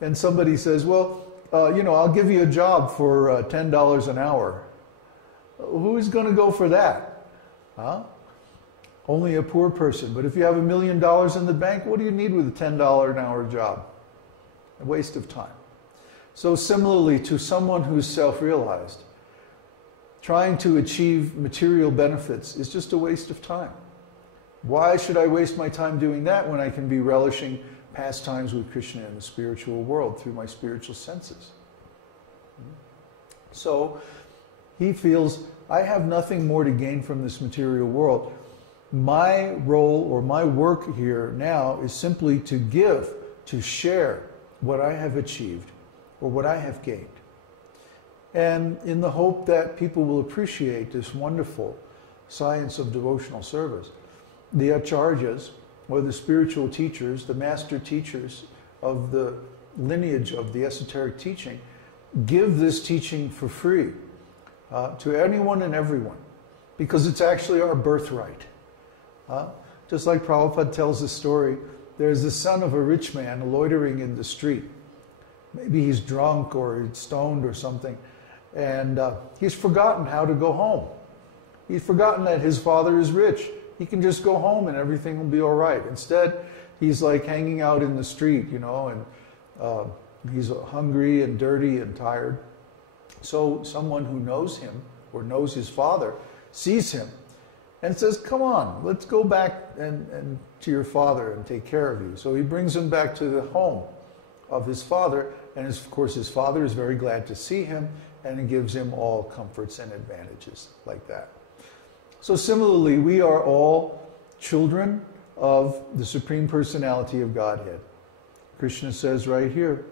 and somebody says, well, I'll give you a job for $10 an hour. Who's going to go for that? Huh? Only a poor person. But if you have $1 million in the bank, what do you need with a $10 an hour job? A waste of time. So similarly to someone who's self-realized, trying to achieve material benefits is just a waste of time. Why should I waste my time doing that when I can be relishing pastimes with Krishna in the spiritual world through my spiritual senses? So he feels, I have nothing more to gain from this material world. My role or my work here now is simply to give, to share what I have achieved or what I have gained. And in the hope that people will appreciate this wonderful science of devotional service, the acharyas, or the spiritual teachers, the master teachers of the lineage of the esoteric teaching, give this teaching for free to anyone and everyone, because it's actually our birthright. Just like Prabhupada tells the story, there's the son of a rich man loitering in the street. Maybe he's drunk or he's stoned or something, and he's forgotten how to go home. He's forgotten that his father is rich. He can just go home and everything will be all right. Instead, he's like hanging out in the street, and he's hungry and dirty and tired. So someone who knows him or knows his father sees him and says, come on, let's go back and to your father and take care of you. So he brings him back to the home of his father, and of course his father is very glad to see him, and he gives him all comforts and advantages like that. So similarly, we are all children of the Supreme Personality of Godhead. Krishna says right here,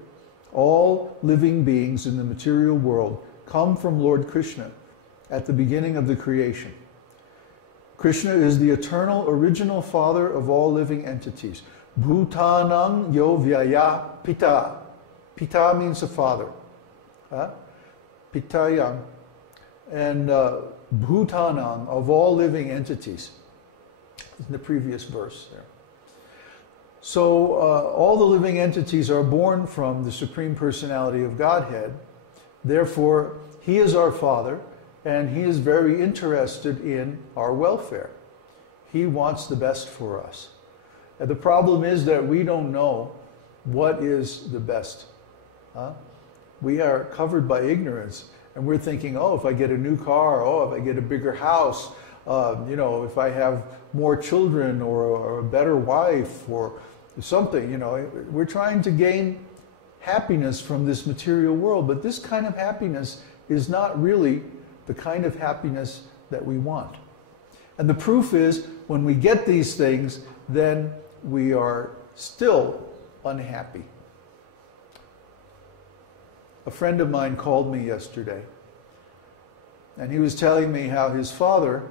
all living beings in the material world come from Lord Krishna at the beginning of the creation. Krishna is the eternal original father of all living entities. Bhutanam yo vyaya pita. Pita means a father. Pitayam. And Bhutanam, of all living entities. In the previous verse there. So all the living entities are born from the Supreme Personality of Godhead. Therefore, he is our father, and he is very interested in our welfare. He wants the best for us. And the problem is that we don't know what is the best. We are covered by ignorance, and we're thinking, oh, if I get a new car, oh, if I get a bigger house, if I have more children or a better wife or something, we're trying to gain happiness from this material world. But this kind of happiness is not really the kind of happiness that we want. And the proof is, when we get these things, then we are still unhappy. A friend of mine called me yesterday, and he was telling me how his father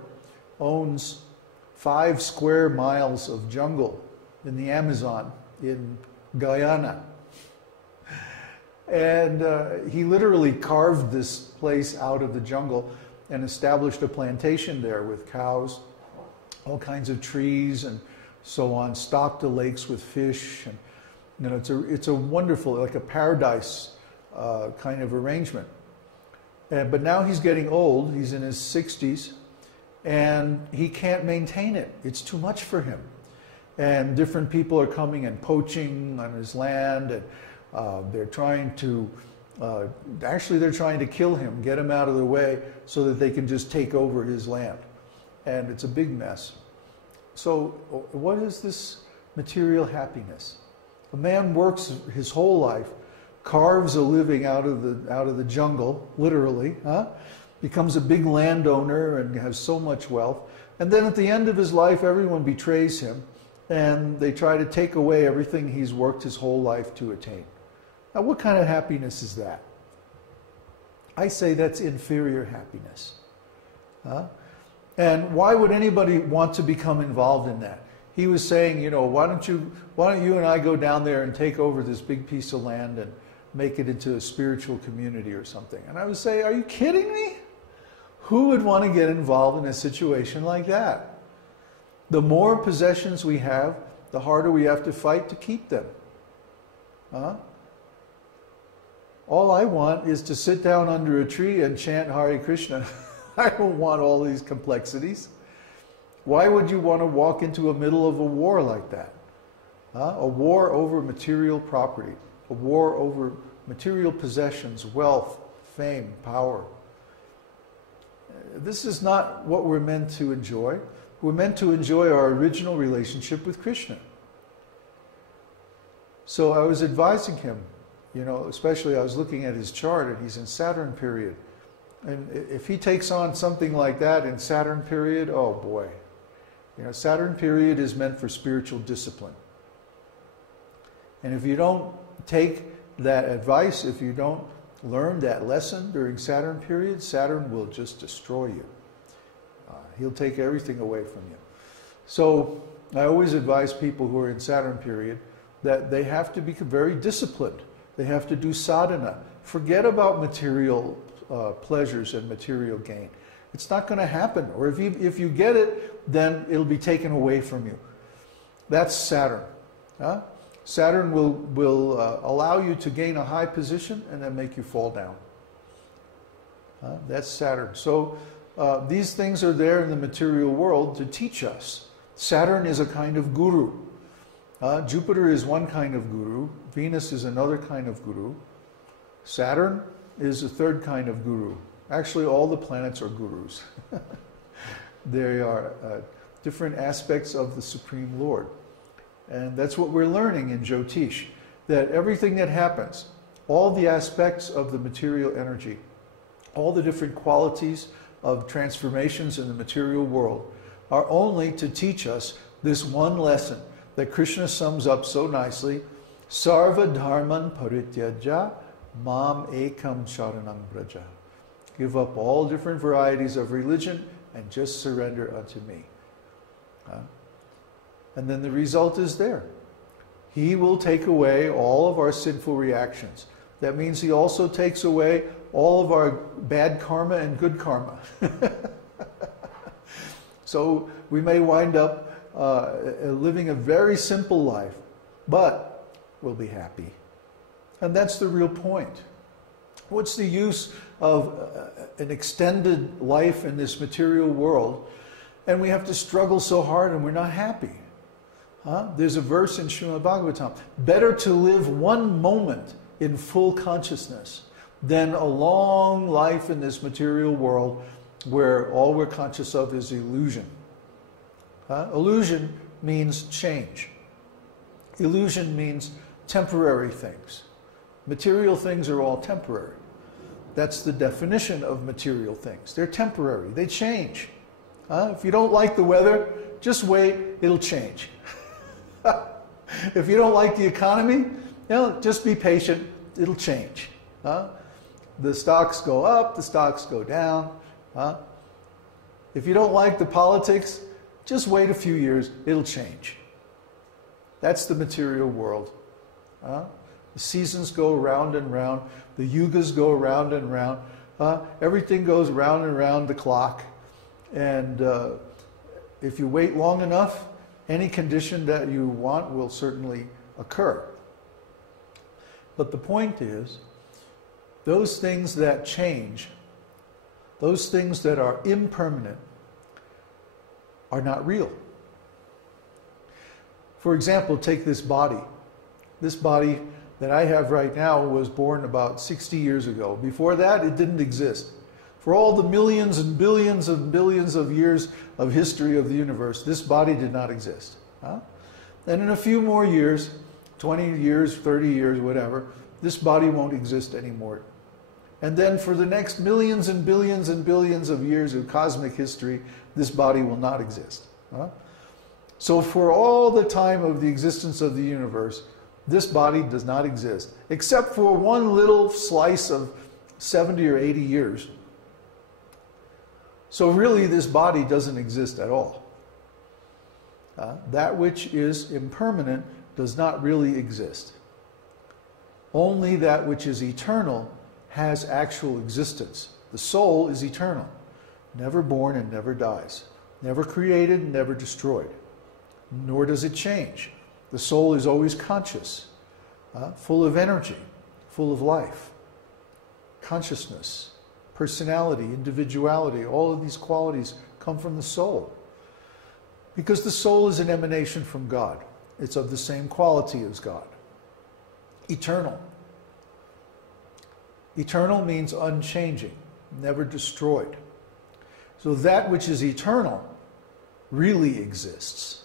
owns 5 square miles of jungle in the Amazon in Guyana. And he literally carved this place out of the jungle and established a plantation there with cows, all kinds of trees and so on, stocked the lakes with fish. And it's a wonderful, like a paradise kind of arrangement. But now he's getting old, he's in his 60s, and he can't maintain it. It's too much for him. And different people are coming and poaching on his land, and they're trying to kill him, get him out of the way so that they can just take over his land. And it's a big mess. So what is this material happiness? A man works his whole life, carves a living out of the jungle, literally, becomes a big landowner and has so much wealth. And then at the end of his life, everyone betrays him, and they try to take away everything he's worked his whole life to attain. Now, what kind of happiness is that? I say that's inferior happiness. And why would anybody want to become involved in that? He was saying, why don't you and I go down there and take over this big piece of land and make it into a spiritual community or something? And I would say, are you kidding me? Who would want to get involved in a situation like that? The more possessions we have, the harder we have to fight to keep them. All I want is to sit down under a tree and chant Hare Krishna. I don't want all these complexities. Why would you want to walk into the middle of a war like that? A war over material property, a war over material possessions, wealth, fame, power. This is not what we're meant to enjoy. We're meant to enjoy our original relationship with Krishna. So I was advising him, especially I was looking at his chart and he's in Saturn period. And if he takes on something like that in Saturn period, oh boy. Saturn period is meant for spiritual discipline. And if you don't take that advice, if you don't learn that lesson during Saturn period, Saturn will just destroy you. He'll take everything away from you. So I always advise people who are in Saturn period that they have to be very disciplined. They have to do sadhana. Forget about material pleasures and material gain. It's not going to happen. Or if you get it, then it'll be taken away from you. That's Saturn. Saturn will allow you to gain a high position and then make you fall down. That's Saturn. So these things are there in the material world to teach us. Saturn is a kind of guru. Jupiter is one kind of guru. Venus is another kind of guru. Saturn is a third kind of guru. Actually, all the planets are gurus. They are different aspects of the Supreme Lord. And that's what we're learning in Jyotish, that everything that happens, all the aspects of the material energy, all the different qualities of transformations in the material world are only to teach us this one lesson that Krishna sums up so nicely, Sarva dharman parityaja mam ekam sharanam braja. Give up all different varieties of religion and just surrender unto me. And then the result is there. He will take away all of our sinful reactions. That means he also takes away all of our bad karma and good karma. So we may wind up living a very simple life, but we'll be happy. And that's the real point. What's the use of an extended life in this material world and we have to struggle so hard and we're not happy? There's a verse in Śrīmad Bhagavatam, better to live one moment in full consciousness than a long life in this material world where all we're conscious of is illusion. Illusion means change. Illusion means temporary things. Material things are all temporary. That's the definition of material things. They're temporary. They change. If you don't like the weather, just wait, it'll change. If you don't like the economy, just be patient, it'll change. The stocks go up, the stocks go down. If you don't like the politics, just wait a few years, it'll change. That's the material world. The seasons go round and round, the yugas go round and round, everything goes round and round the clock. And if you wait long enough, any condition that you want will certainly occur. But the point is, those things that change, those things that are impermanent, are not real. For example, take this body. This body that I have right now was born about 60 years ago. Before that, it didn't exist. For all the millions and billions of years of history of the universe, this body did not exist. And in a few more years, 20 years, 30 years, whatever, this body won't exist anymore. And then for the next millions and billions of years of cosmic history, this body will not exist. So for all the time of the existence of the universe, this body does not exist, except for one little slice of 70 or 80 years. So really, this body doesn't exist at all. That which is impermanent does not really exist. Only that which is eternal has actual existence. The soul is eternal, never born and never dies, never created and never destroyed, nor does it change. The soul is always conscious, full of energy, full of life. consciousness, personality, individuality, all of these qualities come from the soul. Because the soul is an emanation from God. It's of the same quality as God. Eternal. Eternal means unchanging, never destroyed. So that which is eternal really exists.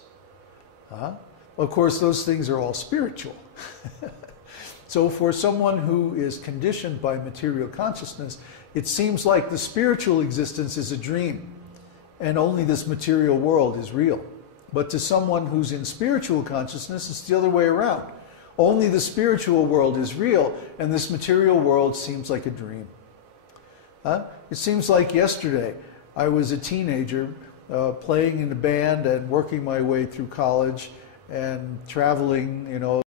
Of course, those things are all spiritual. So for someone who is conditioned by material consciousness, it seems like the spiritual existence is a dream, and only this material world is real. But to someone who's in spiritual consciousness, it's the other way around. Only the spiritual world is real, and this material world seems like a dream. It seems like yesterday I was a teenager playing in a band and working my way through college and traveling,